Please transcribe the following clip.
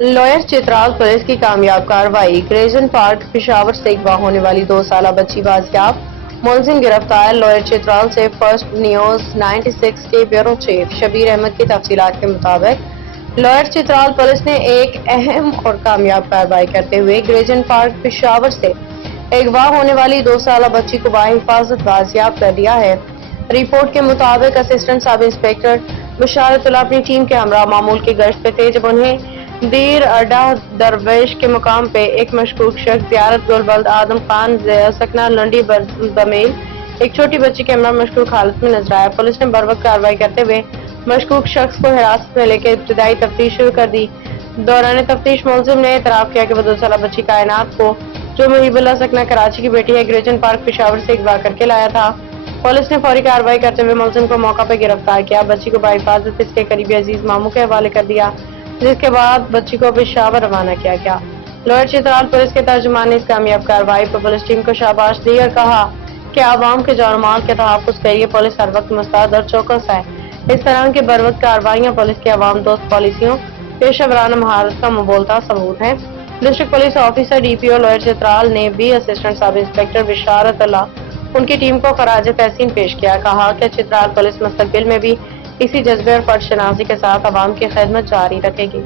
Lower Chitral police کی کامیاب کارروائی، گریزن پارک پشاور سے اغوا ہونے والی 2 سالہ بچی بازیاب، ملزم گرفتار۔ لوئر چترال سے فرسٹ نیوز 96 کے بیورو چیف شبیر احمد کی تفصیلات کے مطابق لوئر چترال پولیس نے ایک اہم اور کامیاب کارروائی کرتے ہوئے گریزن پارک پشاور سے اغوا ہونے والی 2 سالہ بچی کو بحفاظت بازیاب کر لیا ہے۔ رپورٹ کے مطابق اسسٹنٹ سب انسپکٹر بشارت اللہ اپنی ٹیم کے ہمراہ معمول کی گشت پہ تھے جب انہیں دیر اڈا درویش کے مقام پہ ایک مشکوک شخص زیارت گل بلد آدم خان سکنہ لنڈی بمیل ایک چھوٹی بچی کے ہمراہ مشکوک حالت میں نظر آیا۔ پولیس نے بروقت کارروائی کرتے ہوئے مشکوک شخص کو حراست میں لے کے ابتدائی تفتیش شروع کر دی۔ دوران تفتیش ملزم نے اعتراف کیا کہ وہ 2 سالہ بچی کائنات کو، جو محیب اللہ سکنہ کراچی کی بیٹی ہے، گریزن پارک پشاور سے اغوا کر کے لایا تھا۔ پولیس نے فوری کارروائی کرتے ہوئے ملزم کو موقع پہ گرفتار کیا، بچی کو بحفاظت اس کے قریبی عزیز ماموں کے حوالے کر دیا، جس کے بعد بچی کو پشاور روانہ کیا گیا۔ لوئر چترال پولیس کے ترجمان نے اس کامیاب کارروائی پر پولیس ٹیم کو شاباش دی اور کہا کہ عوام کے جان و مال کے تحفظ کے لیے پولیس ہر وقت مستعد اور چوکس ہے۔ اس طرح کی بروقت کارروائیاں پولیس کی عوام دوست پالیسیوں، پیشہ ورانہ مہارت کا مبولتا ثبوت ہے۔ District police officer D P O lower Chitral نے بھی اسسٹنٹ سب انسپکٹر بشارت اللہ ان کی ٹیم کو خراج تحسین پیش کیا، کہا کہ چترال پولیس مستقبل میں بھی اسی جذبے اور فرد شناسی کے ساتھ عوام کی خدمت جاری رکھے گی۔